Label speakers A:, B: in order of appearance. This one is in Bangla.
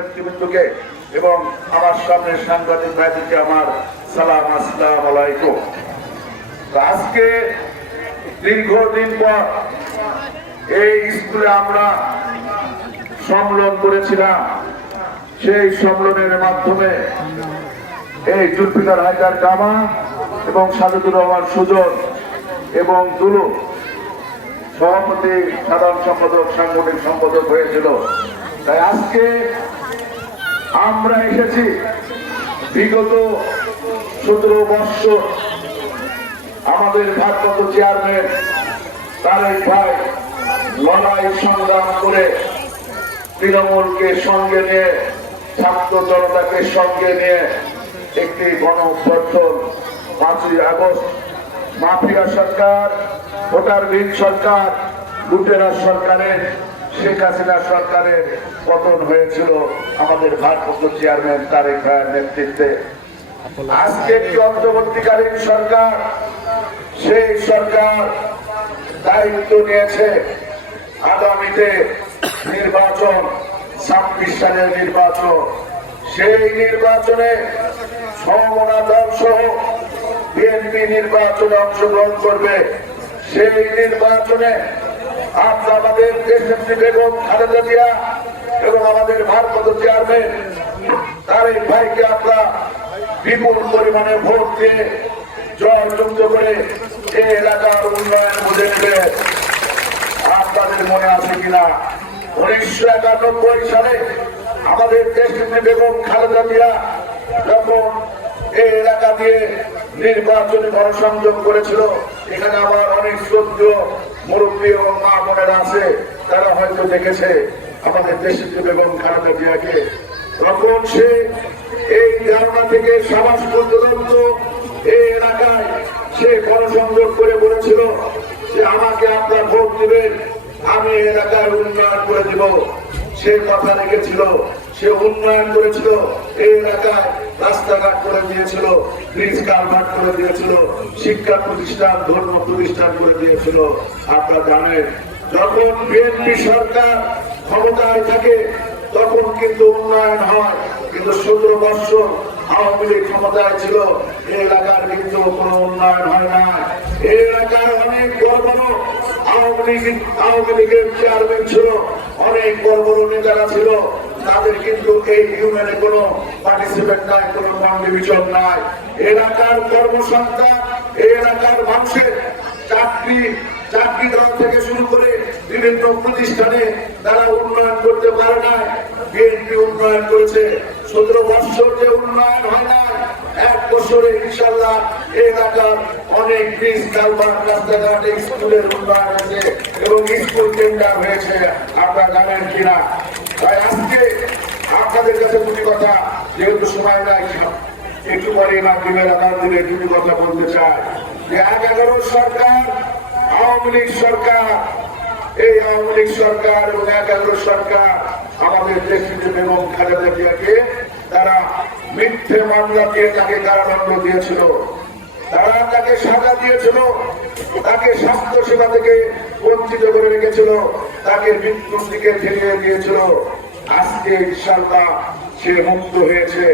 A: নেতৃবৃন্দকে এবং আমার সামনে সাংবাদিক ভাইদেরকে আমার সালাম, আসসালাম আলাইকুম। আজকে দীর্ঘদিন পর এই স্কুলে আমরা সম্মেলন করেছিলাম। সেই সম্মেলনের মাধ্যমে এই জুলফিকার হায়দার কামা এবং সাজুদুর রহমান সুজন এবং দুলু সভাপতি, সাধারণ সম্পাদক, সাংগঠনিক সম্পাদক হয়েছিল। তাই আজকে আমরা এসেছি বিগত সতেরো বৎসর আমাদের ভারপ্রাপ্ত চেয়ারম্যান তারেক ভাই লড়াই সংগ্রাম করে তৃণমূলকে সঙ্গে নিয়ে, ছাত্র জনতাকে সঙ্গে নিয়ে একটি গণ অভ্যর্থন পাঁচই আগস্ট মাফিয়া সরকার, ভোটারবিহীন সরকার, লুটেরা সরকারের শেখ হাসিনা সরকারের পতন হয়েছিল আমাদের ভারপ্রাপ্ত চেয়ারম্যান তারেক ভাইয়ের নেতৃত্বে। আজকে একটি অন্তর্বর্তীকালীন সরকার, সেই সরকার দায়িত্ব নিয়েছে আগামীতে নির্বাচন, ছাব্বিশ সালের নির্বাচন। সেই নির্বাচনে সমমনা দল সহ বিএনপি নির্বাচনে অংশগ্রহণ করবে। সেই নির্বাচনে আমরা আমাদের দেশনেত্রী বেগম খালেদা জিয়া এবং আমাদের ভারপ্রাপ্ত চেয়ারম্যান তারেক ভাইকে আমরা বিপুল পরিমাণে ভোট দিয়ে জয়যুক্ত করে এই এলাকার উন্নয়ন বুঝে নেবে। আপনাদের মনে আছে কিনা? উনিশশো একানব্বই সালে আমাদের দেশনেত্রী বেগম খালেদা জিয়া যখন এই এলাকা দিয়ে নির্বাচনী গণসংযোগ করেছিল, এখানে আমার অনেক শ্রদ্ধীয় মুরব্বী এবং মা বোনেরা আছে, তারা হয়তো দেখেছে আমাদের দেশনেত্রী বেগম খালেদা জিয়াকে। তখন সে এই ধারণা থেকে সমাজ পর্যন্ত এই এলাকায় সে গণসংযোগ করে বলেছিল যে আমাকে আপনার ভোট দিবেন, আমি এলাকার উন্নয়ন করে দিব। সে কথা রেখেছিল। সে উন্নয়ন করেছিল। এই এলাকায় রাস্তাঘাট করে দিয়েছিল ব্রিজ কালভার্ট করে দিয়েছিল, শিক্ষা প্রতিষ্ঠান, ধর্ম প্রতিষ্ঠান করে দিয়েছিল। আপনারা জানেন, যখন বিএনপি সরকার ক্ষমতায় থাকে, তখন কিন্তু উন্নয়ন হয়। কিন্তু সতেরো বছর আওয়ামী লীগ ক্ষমতায় ছিল এলাকার কিন্তু কোনো উন্নয়ন হয় না। এই এলাকার অনেক বড় বড় আওয়ামী লীগ, আওয়ামী লীগের চেয়ারম্যান ছিল, অনেক বড় বড় নেতারা ছিল। তাদের কিন্তু এই ইউনিয়নে কোনো পার্টিসিপেট নাই, কোনো কন্ট্রিবিউশন নাই। এলাকার কর্মসংস্থান এই এলাকার মানুষের চাকরি চাকরি দেওয়া থেকে শুরু করে বিভিন্ন প্রতিষ্ঠানে তারা উন্নয়ন করতে পারে না বিএনপি উন্নয়ন করেছে। সতেরো বছর যে উন্নয়ন হয় না এক বছরে ইনশাল্লাহ এলাকার অনেক ব্রিজ, কালভার্ট, রাস্তাঘাট স্কুলের উন্নয়ন হয়েছে এবং স্কুল টেন্ডার হয়েছে। আপনারা জানেন কিনা? তাই আজকে আপনাদের কাছে দুটি কথা যেহেতু সময় নাই, একটু পরে মাধ্যমের আগাম দিনে দুটি কথা বলতে চাই। এক এগারো সরকার, আওয়ামী লীগ সরকার, এই আওয়ামী লীগ সরকার এবং এক এগারো সরকার আমাদের দেশটিতে বেগম খালেদা জিয়াকে তারা মিথ্যে মামলা দিয়ে তাকে কারাদণ্ড দিয়েছিল। তারা তাকে সাজা দিয়েছিল, তাকে স্বাস্থ্য সেবা থেকে বঞ্চিত করে রেখেছিল, তাকে মৃত্যুর দিকে ঠেলিয়ে দিয়েছিল। আজকে ইনশাল্লাহ সে মুক্ত হয়েছে।